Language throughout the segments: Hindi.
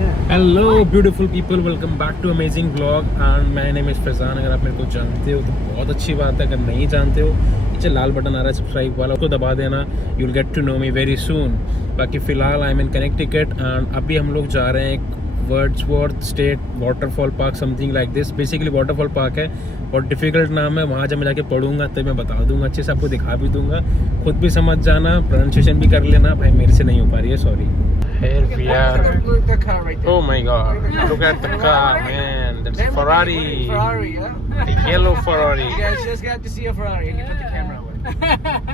Hello beautiful people, welcome back to amazing blog and my name is Faizan. अगर आप मेरे को जानते हो तो बहुत अच्छी बात है, अगर नहीं जानते हो नीचे लाल बटन आ रहा है सब्सक्राइब वाला, उसको दबा देना। You will get to know me very soon. बाकी फ़िलहाल I am in Connecticut and अभी हम लोग जा रहे हैं एक Wordsworth state waterfall park, something like this. Basically waterfall park है और डिफ़िकल्ट नाम है। वहाँ जब मैं जाके पढ़ूंगा तो मैं बता दूंगा, अच्छे से आपको दिखा भी दूंगा, खुद भी समझ जाना, प्रोनाउंसिएशन भी कर लेना। भाई मेरे से नहीं हो पा रही है, sorry. Here we are. Look at the car right there. Oh my God! Look at the car, man. That's Ferrari. Ferrari, yeah. The yellow Ferrari. You guys just got to see a Ferrari, and you put the camera away.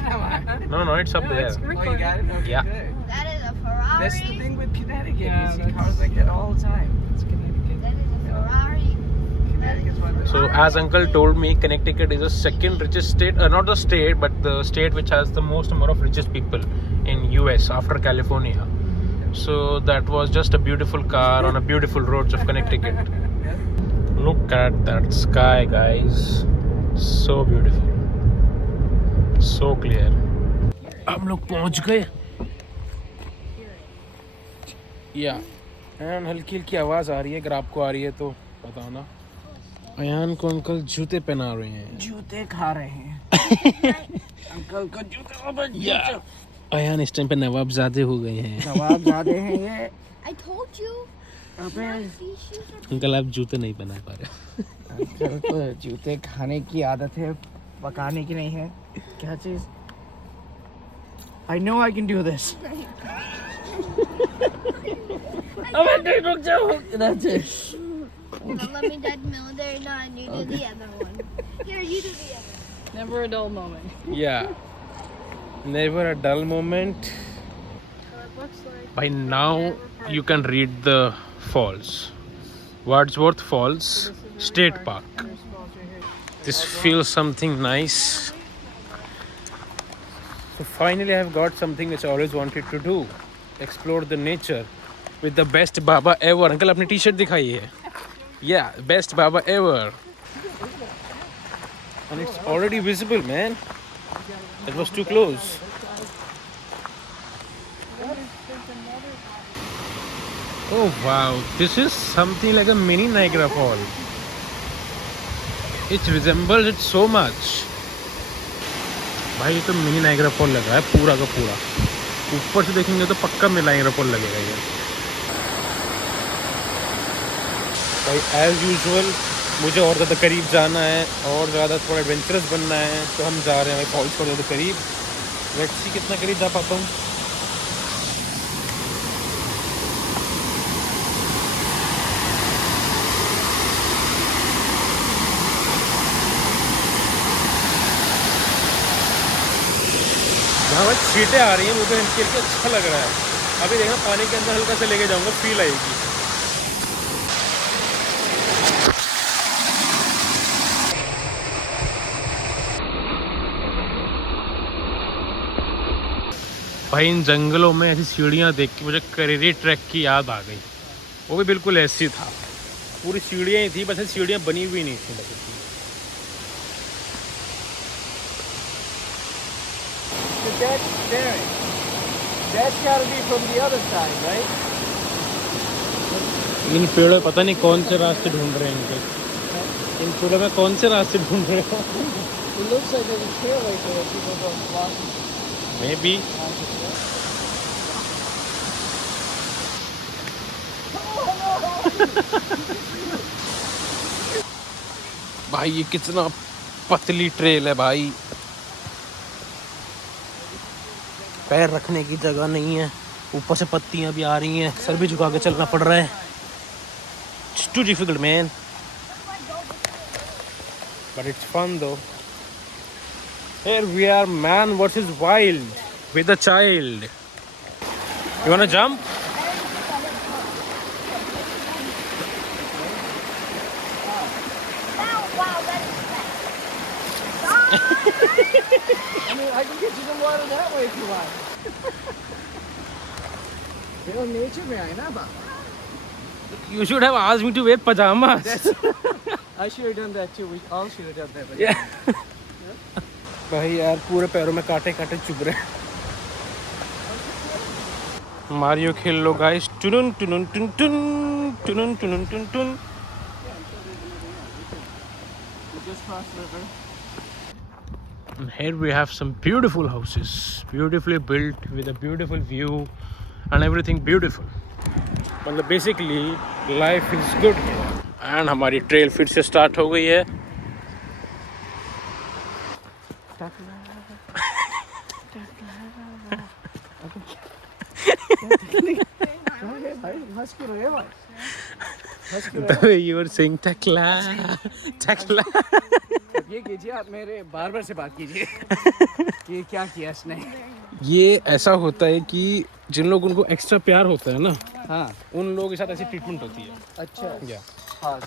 Come on. No, it's up there. Oh, you got it? Okay, Yeah. good. That is a Ferrari. That's the thing with Connecticut. Yeah, You see cars like that all the time. It's Connecticut. That is a Ferrari. Connecticut's one of the... So as Uncle told me, Connecticut is the second richest state. Not the state, but the state which has the most number of richest people in US after California. So that was just a beautiful car on a beautiful roads of Connecticut. Look at that sky, guys. So beautiful. So clear. हम लोग पहुंच गए। या अयान, हल्की हल्की आवाज़ आ रही है, अगर आपको आ रही है तो बताना। अयान को अंकल जूते पहना रहे हैं। जूते खा रहे हैं। अंकल को जूते अयान इस टाइम पे नवाबजादे हो गए हैं। नवाबजादे हैं ये। I told you. अबे These shoes are अंकल आप जूते नहीं पहना पा रहे। अंकल को जूते खाने की आदत है, पकाने की नहीं है। क्या चीज? I know I can do this. अबे नहीं, रुक जाओ। That's it. no, let me do the military now and you do the other one. Here, you do the other one. Never a dull moment. Yeah. Never a dull moment. By now you can read the falls. Wadsworth Falls State Park. This feels something nice. So finally I have got something which I always wanted to do. Explore the nature with the best Baba ever. Uncle अपनी टी-शर्ट दिखाइए. Yeah, best Baba ever. And it's already visible, man. That was too close. Oh wow, this is something like a mini Niagara Fall. It resembles it so much. भाई ये तो मिनी नाइग्रा फॉल लग रहा है पूरा का पूरा। ऊपर से देखेंगे तो पक्का मिनी नाइग्रा फॉल लगेगा ये। भाई एज यूजुअल मुझे और ज़्यादा करीब जाना है और ज़्यादा थोड़ा एडवेंचरस बनना है, तो हम जा रहे हैं भाई फॉल्स को ज़्यादा करीब। लेट्स सी कितना करीब जा पाता हूँ। हाँ भाई छींटे आ रही हैं मुझे, इनके लिए अच्छा लग रहा है। अभी देखना पानी के अंदर हल्का से लेके जाऊंगा, फील आएगी। भाई इन जंगलों में ऐसी सीढ़ियाँ देख के मुझे करेरी ट्रैक की याद आ गई। वो भी बिल्कुल ऐसी था, पूरी सीढ़ियाँ ही थी, बस ऐसी सीढ़ियाँ बनी हुई नहीं थी बस। That's got to be from the other side, right? इन पेड़ों पता नहीं कौन से रास्ते ढूंढ रहे हैं इनके। इन पेड़ों में कौन से रास्ते ढूंढ रहे हो? It looks like there's a trail right there that people don't walk. Maybe. भाई ये कितना पतली ट्रेल है भाई, पैर रखने की जगह नहीं है, ऊपर से पत्तियां भी आ रही हैं, सर भी झुका के चलना पड़ रहा है। It's too difficult, man. But it's fun though. Here we are, man versus wild with a child. You wanna jump? Wow, that is fast. I mean, I can get you the water that way if you want. You know, nature में आए ना बाबा। You should have asked me to wear pajamas. I should have done that too. We all should have done that. But Yeah. भाई यार पूरे पैरों में कांटे कांटे चुभ रहे हैं। मारियो खेल लो गाइस. टुनुन टुनुन टुन टुन टुनुन टुनुन टुन टुन. Just cross the river. And here we have some beautiful houses, beautifully built with a beautiful view and everything beautiful. मतलब basically life is good here. And हमारी trail फिर से start हो गई है. The way you were saying takla, takla. ये कीजिए आप मेरे बार से बात कीजिए कि क्या किया इसने. ये ऐसा होता है कि जिन लोग उनको एक्स्ट्रा प्यार होता है ना, हाँ उन लोगों के साथ ऐसी ट्रीटमेंट होती है. अच्छा या हाँ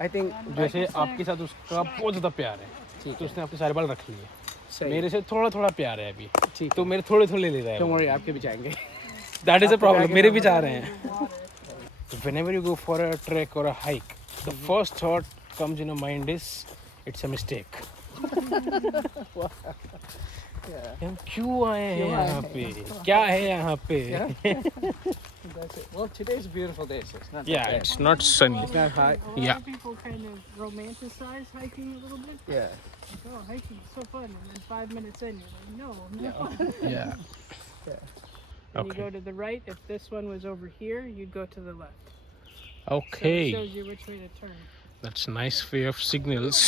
आई थिंक जैसे आपके साथ उसका बहुत ज़्यादा प्यार है, तो उसने आपके सारे बाल रख लिए. मेरे से थोड़ा थोड़ा प्यार है अभी, ठीक तो मेरे थोड़े थोड़े ले रहा है. डोंट वरी आपके भी जाएंगे. That is a problem. मेरे भी जा रहे हैं. Whenever you go for a trek or a hike, the first thought comes in your mind is it's a mistake. हम क्यों आए हैं यहाँ पे? क्या है यहाँ पे? That's it. Well, today's a beautiful day, so it's not Yeah, that bad. it's not sunny. It's not hot. A lot Yeah. of people kind of romanticize hiking a little bit. Yeah. Like, oh, hiking is so fun. And then 5 minutes in, you're like, no. Yeah. And you Okay. go to the right. If this one was over here, you'd go to the left. So it Okay. shows you which way to turn. That's nice way of signals.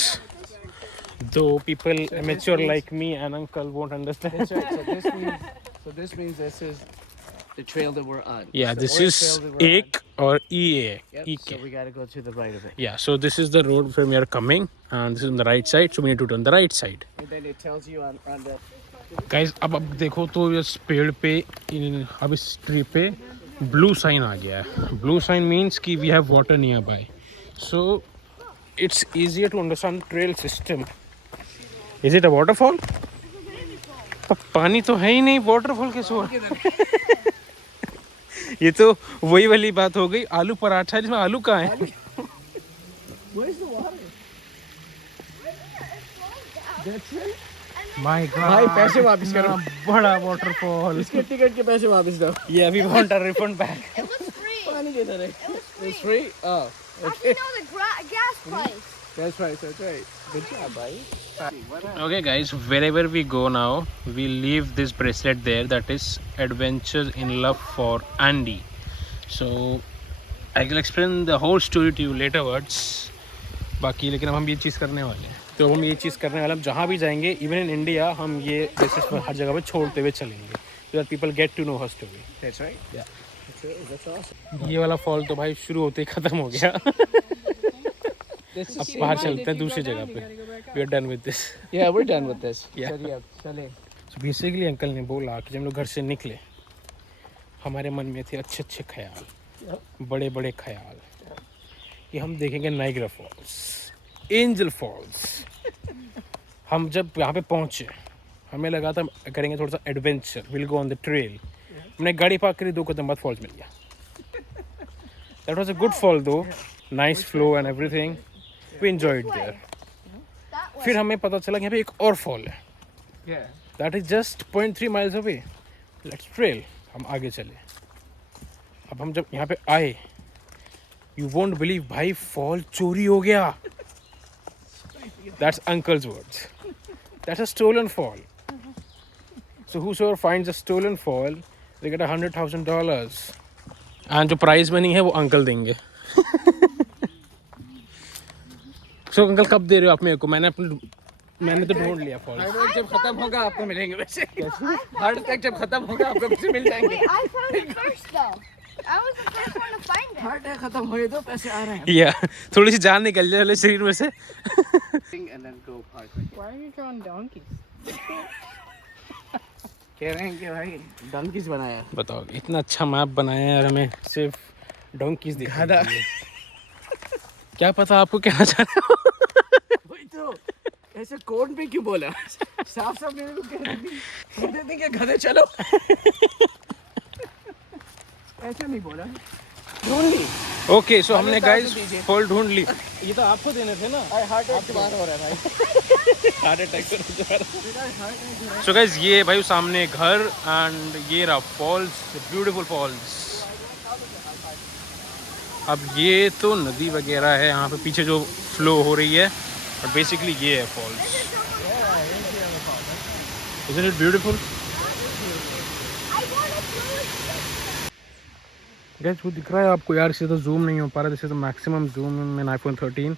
Though people amateur like me and uncle won't understand. That's right. So this means this is the trail that we're on. Yeah, The this oil is trail that we're on. Ek or EA. Yep. EK. So we got to go to the right of it. Yeah, so this is the road from we are coming, and this is on the right side, so we need to turn the right side. And then it tells you on the. Guys, अब देखो तो इस पेड़ पे अब इस ट्री पे ब्लू साइन आ गया है. ब्लू साइन मीन्स कि we have water nearby, so it's easier to understand trail system. Is it a waterfall? पानी तो है ही नहीं, वाटरफॉल कैसे हुआ? ये तो वही वाली बात हो गई, आलू पराठा जिसमें आलू कहाँ है? Where's the water? That's it. My God भाई पैसे वापस करो. बड़ा वाटरफॉल. इसके टिकट के पैसे वापस दो. ये अभी want a refund back. It was free. पानी किधर है? It was free. It's free. Oh, Actually, no, the gas price. that's right. That's right. Good job, buddy. Okay guys, wherever we go now, we leave this bracelet there, that is Adventures in Love for Andy. So I will explain the whole story to you later words. बाकी लेकिन अब हम ये चीज़ करने वाले हैं. तो हम ये चीज़ करने वाले, हम जहाँ भी जाएंगे इवन इन इंडिया, हम ये bracelets हर जगह पे छोड़ते हुए चलेंगे, so that people get to know her story. That's right. Yeah. That's awesome. ये वाला फॉल तो भाई शुरू होते ही ख़त्म हो गया. This अब is बाहर चलते हैं दूसरी जगह पे. We are done with this. yeah, we're done with this. Yeah. चलिए अब चलें. So basically अंकल ने बोला कि जब हम लोग घर से निकले, हमारे मन में थे अच्छे अच्छे ख्याल, बड़े बड़े ख्याल कि हम देखेंगे नाइग्रा फॉल्स, एंजल फॉल्स. हम जब यहाँ पे पहुँचे, हमें लगा था करेंगे थोड़ा सा adventure, will go on the trail. हमने गाड़ी पार्क करी, 2 कदम बाद फॉल्स मिल गया. That was a good fall though, nice flow and everything. We enjoyed there. That way. फिर हमें पता चला कि यहाँ पे एक और फॉल है, Yeah. That is just 0.3 miles away. Let's trail. हम आगे चले. अब हम जब यहाँ पे आए, यू वोंट बिलीव भाई, फॉल चोरी हो गया. That's uncle's words. That's a stolen fall. So whosoever finds a stolen fall, they get $100,000. And जो प्राइज मनी है वो अंकल देंगे. सो अंकल कब दे रहे हो आप मेरे को? मैंने तो ढूंढ लिया फॉल. हार्ड वर्क जब खत्म होगा आपको मिलेंगे वैसे. हार्ड वर्क जब खत्म होगा आपको पैसे मिल जाएंगे. Wait, I found it first though. I was the first one to find it. Hard work खत्म होए तो पैसे आ रहे हैं. या थोड़ी सी जान निकल जाए वाले शरीर में से. And then go park. Why are you drawing donkeys? कह रहे हैं कि भाई डंकीज बनाया. बताओ, इतना अच्छा मैप बनाया है और हमें सिर्फ डोंकीज दिखा गधा. क्या पता आपको कहना चाह रहे हो. वही तो ऐसे कोड पे क्यों बोला? साफ साफ मेरे को कह देते कि गधे चलो. ऐसे नहीं बोला. ढूंढ ली। ओके सो हमने 100,000 गाइस दीजिए। फॉल ढूंढ ली। ये तो आपको देने थे ना। हार्ट अटैक बाहर हो रहा है भाई। हार्ट अटैक सो गाइस ये भाई सामने घर एंड ये रहा फॉल्स, ब्यूटीफुल फॉल्स। अब ये तो नदी वगैरह है यहाँ पे पीछे जो फ्लो हो रही है, और बेसिकली ये है false. Isn't it beautiful? Guys वो दिख रहा है आपको यार, इससे तो जूम नहीं हो पा रहा, जैसे तो मैक्सिमम जूम इन आईफोन 13।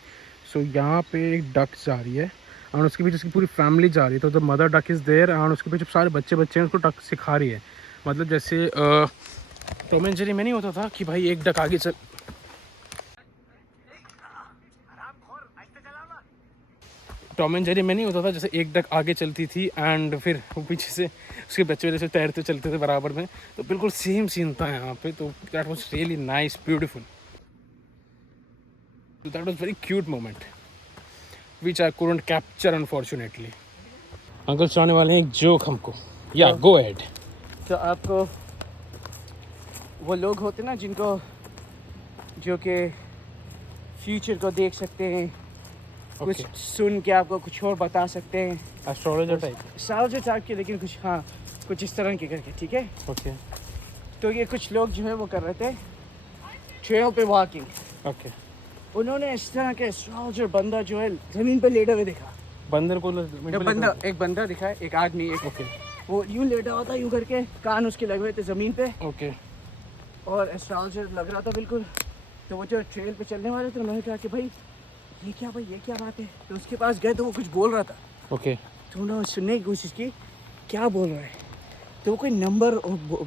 सो यहाँ पे एक डक जा रही है और उसके पीछे उसकी पूरी फैमिली जा रही है। तो the mother duck is there और उसके पीछे सारे बच्चे हैं, उसको डक सिखा रही है। मतलब जैसे टॉम एंड जेरी में नहीं होता था कि भाई एक डक आगे चल, टॉम एंड जेरी में नहीं होता था जैसे एक डक आगे चलती थी एंड फिर वो पीछे से उसके बच्चे वजह से तैरते चलते थे बराबर में। तो बिल्कुल सेम सीन था यहाँ पे। तो that was really nice, beautiful. So that was very cute moment, which I couldn't capture unfortunately. Uncle सुनाने वाले हैं एक जोक हमको। या गो अहेड। तो आपको वो लोग होते ना जिनको जो कि फ्यूचर को देख सकते हैं, कुछ सुन के आपको कुछ और बता सकते हैं, एस्ट्रोलॉजर टाइप। एस्ट्रोलॉजर टाइप के, लेकिन कुछ हाँ कुछ इस तरह के करके, ठीक है। ओके तो ये कुछ लोग जो है वो कर रहे थे ट्रेल पे वॉकिंग। ओके। उन्होंने इस तरह के एस्ट्रोलॉजर बंदा जो है ज़मीन पे लेटा हुआ देखा। बंदर को एक बंदा दिखा है, एक आदमी, एक ओके वो यूं लेटा हुआ था, यूं करके कान उसके लगे हुए थे ज़मीन पे, ओके और एस्ट्रोलॉजर लग रहा था बिल्कुल। तो वो जो ट्रेल पे चलने वाले थे उन्होंने कहा कि भाई ये क्या बात है। तो उसके पास गए तो वो कुछ बोल रहा था। ओके तो उन्होंने सुनने की कोशिश की क्या बोल रहा है। तो वो कोई नंबर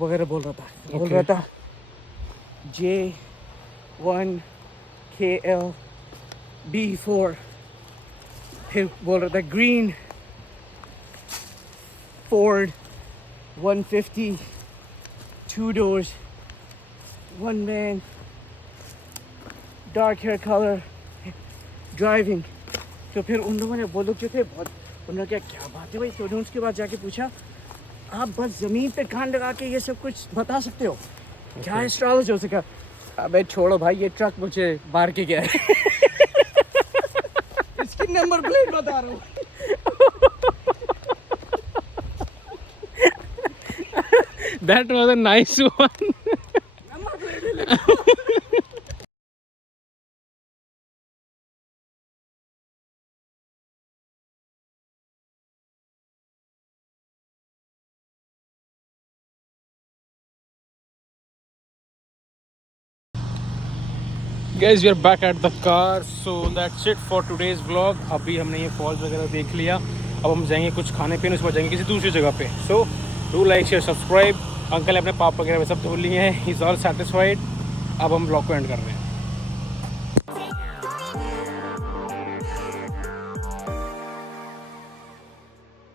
वगैरह बोल रहा था। बोल रहा था J1KLB4। फिर बोल रहा था green Ford 150 2 doors 1 man dark hair color driving. तो फिर उन लोगों ने, वो लोग जो थे बहुत, उन्होंने क्या बात है भाई। तो उन्होंने उसके बाद जाके पूछा आप बस ज़मीन पे कान लगा के ये सब कुछ बता सकते हो क्या एस्ट्रोलॉजी हो सका। अबे छोड़ो भाई, ये ट्रक मुझे मार के गया है। इसकी नंबर प्लेट बता रहा हूँ। That was a nice one. Number plate Guys, we are back at the car. So that's it for today's vlog. अभी हमने ये फॉल्स वगैरह देख लिया। अब हम जाएंगे कुछ खाने पीने, उसके बाद जाएंगे किसी दूसरी जगह पे। So do like, share, subscribe. Uncle ने अपने पाप वगैरह सब धो लिए हैं। He's all satisfied. अब हम vlog को एंड कर रहे हैं।